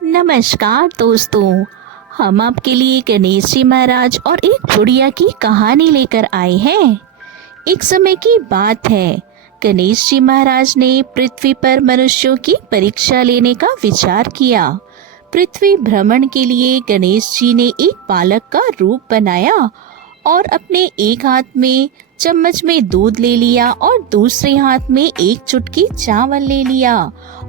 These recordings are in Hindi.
नमस्कार दोस्तों। हम आपके लिए गणेश जी महाराज और एक बुढ़िया की कहानी लेकर आए हैं। एक समय की बात है, गणेश जी महाराज ने पृथ्वी पर मनुष्यों की परीक्षा लेने का विचार किया। पृथ्वी भ्रमण के लिए गणेश जी ने एक बालक का रूप बनाया और अपने एक हाथ में चम्मच में दूध ले लिया और दूसरे हाथ में एक चुटकी चावल ले लिया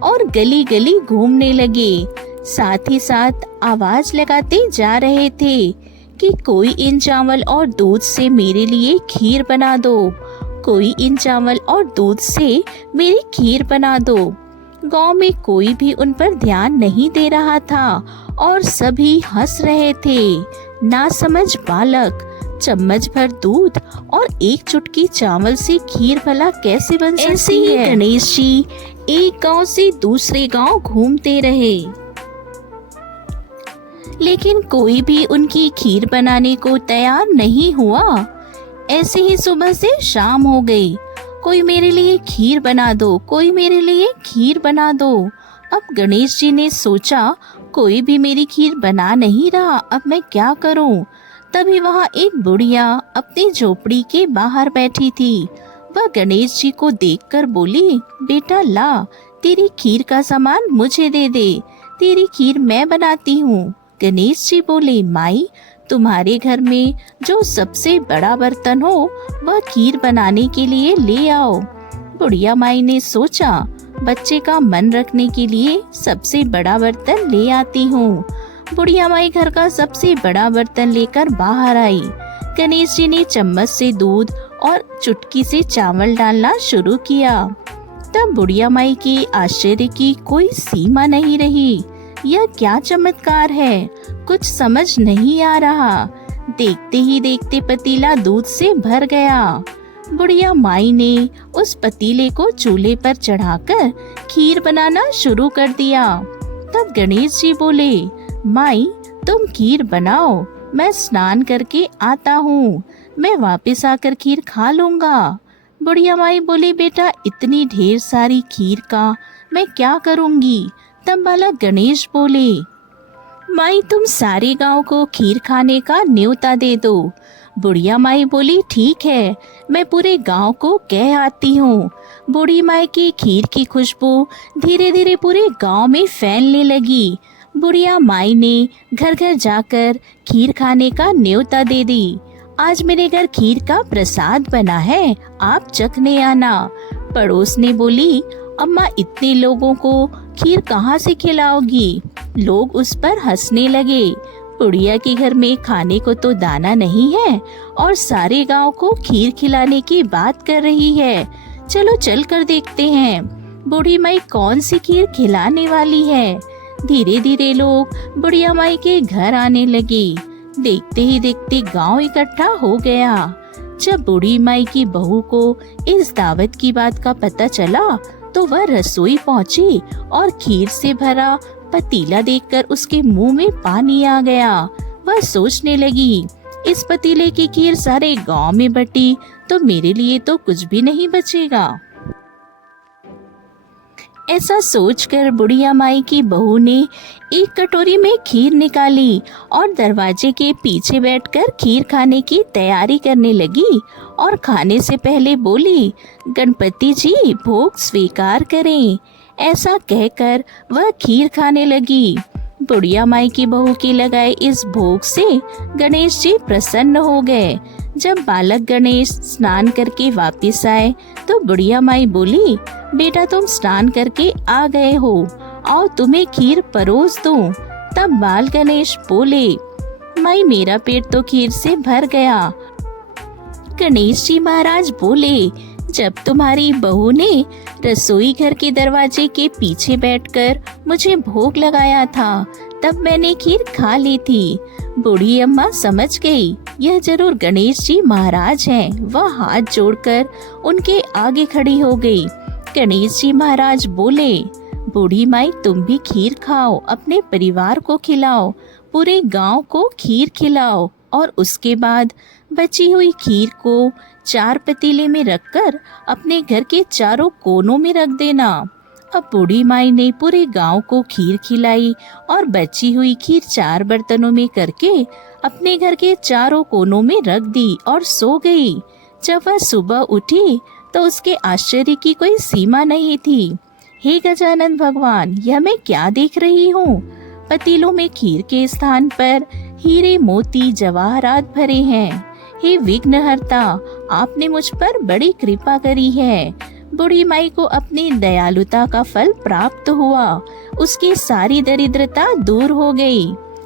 और गली गली घूमने लगे। साथ ही साथ आवाज लगाते जा रहे थे कि कोई इन चावल और दूध से मेरे लिए खीर बना दो, कोई इन चावल और दूध से मेरी खीर बना दो। गांव में कोई भी उन पर ध्यान नहीं दे रहा था और सभी हंस रहे थे। नासमझ बालक, चम्मच भर दूध और एक चुटकी चावल से खीर भला कैसे बन सकती है। गणेश जी एक गांव से दूसरे गांव घूमते रहे, लेकिन कोई भी उनकी खीर बनाने को तैयार नहीं हुआ। ऐसे ही सुबह से शाम हो गई। कोई मेरे लिए खीर बना दो, कोई मेरे लिए खीर बना दो। अब गणेश जी ने सोचा, कोई भी मेरी खीर बना नहीं रहा, अब मैं क्या करूं। तभी वहाँ एक बुढ़िया अपनी झोपड़ी के बाहर बैठी थी। वह गणेश जी को देखकर बोली, बेटा ला, तेरी खीर का सामान मुझे दे दे, तेरी खीर मैं बनाती हूँ। गणेश जी बोले, माई, तुम्हारे घर में जो सबसे बड़ा बर्तन हो वह खीर बनाने के लिए ले आओ। बुढ़िया माई ने सोचा, बच्चे का मन रखने के लिए सबसे बड़ा बर्तन ले आती हूँ। बुढ़िया माई घर का सबसे बड़ा बर्तन लेकर बाहर आई। गणेश जी ने चम्मच से दूध और चुटकी से चावल डालना शुरू किया। तब बुढ़िया माई के आश्चर्य की कोई सीमा नहीं रही। यह क्या चमत्कार है, कुछ समझ नहीं आ रहा। देखते ही देखते पतीला दूध से भर गया। बुढ़िया माई ने उस पतीले को चूल्हे पर चढ़ाकर खीर बनाना शुरू कर दिया। तब गणेश जी बोले, माई, तुम खीर बनाओ, मैं स्नान करके आता हूँ, मैं वापस आकर खीर खा लूँगा। बुढ़िया माई बोली, बेटा इतनी ढेर सारी खीर का मैं क्या करूँगी। तब बालक गणेश बोले, माई, तुम सारे गांव को खीर खाने का न्योता दे दो। बुढ़िया माई बोली, ठीक है, मैं पूरे गांव को कह आती हूँ। बूढ़ी माई की खीर की खुशबू धीरे धीरे पूरे गांव में फैलने लगी। बुढ़िया माई ने घर घर जाकर खीर खाने का न्योता दे दी। आज मेरे घर खीर का प्रसाद बना है, आप चखने आना। पड़ोस ने बोली, अम्मा, इतने लोगों को खीर कहाँ से खिलाओगी। लोग उस पर हंसने लगे। बुढ़िया के घर में खाने को तो दाना नहीं है और सारे गांव को खीर खिलाने की बात कर रही है। चलो चल कर देखते हैं, बूढ़ी माई कौन सी खीर खिलाने वाली है। धीरे धीरे लोग बुढ़िया माई के घर आने लगे। देखते ही देखते गांव इकट्ठा हो गया। जब बूढ़ी माई की बहू को इस दावत की बात का पता चला तो वह रसोई पहुंची और खीर से भरा पतीला देखकर उसके मुंह में पानी आ गया। वह सोचने लगी, इस पतीले की खीर सारे गांव में बटी तो मेरे लिए तो कुछ भी नहीं बचेगा। ऐसा सोचकर बुढ़िया माई की बहू ने एक कटोरी में खीर निकाली और दरवाजे के पीछे बैठकर खीर खाने की तैयारी करने लगी और खाने से पहले बोली, गणपति जी भोग स्वीकार करें। ऐसा कहकर वह खीर खाने लगी। बुढ़िया माई की बहू के लगाए इस भोग से गणेश जी प्रसन्न हो गए। जब बालक गणेश स्नान करके वापस आए तो बुढ़िया माई बोली, बेटा तुम स्नान करके आ गए हो, आओ तुम्हें खीर परोस दूं। तब बाल गणेश बोले, माई, मेरा पेट तो खीर से भर गया। गणेश जी महाराज बोले, जब तुम्हारी बहू ने रसोई घर के दरवाजे के पीछे बैठकर मुझे भोग लगाया था तब मैंने खीर खा ली थी। बूढ़ी अम्मा समझ गई, यह जरूर गणेश जी महाराज हैं। वह हाथ जोड़कर उनके आगे खड़ी हो गई। गणेश जी महाराज बोले, बूढ़ी माई, तुम भी खीर खाओ, अपने परिवार को खिलाओ, पूरे गांव को खीर खिलाओ और उसके बाद बची हुई खीर को 4 पतीले में रखकर अपने घर के चारों कोनों में रख देना। अब बूढ़ी माई ने पूरे गांव को खीर खिलाई और बची हुई खीर 4 बर्तनों में करके अपने घर के चारों कोनों में रख दी और सो गई। जब वह सुबह उठी तो उसके आश्चर्य की कोई सीमा नहीं थी। हे गजानन भगवान, यह मैं क्या देख रही हूँ? पतीलों में खीर के स्थान पर हीरे मोती जवाहरात भरे हैं। हे विघ्नहर्ता, आपने मुझ पर बड़ी कृपा करी है। बूढ़ी माई को अपनी दयालुता का फल प्राप्त हुआ। उसकी सारी दरिद्रता दूर हो गई।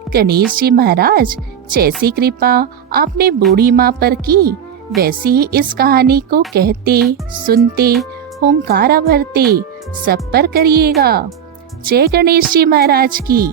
गणेश जी महाराज, जैसी कृपा आपने बूढ़ी माँ पर की, वैसी ही इस कहानी को कहते सुनते हुंकारा भरते सब पर करिएगा। जय गणेश जी महाराज की।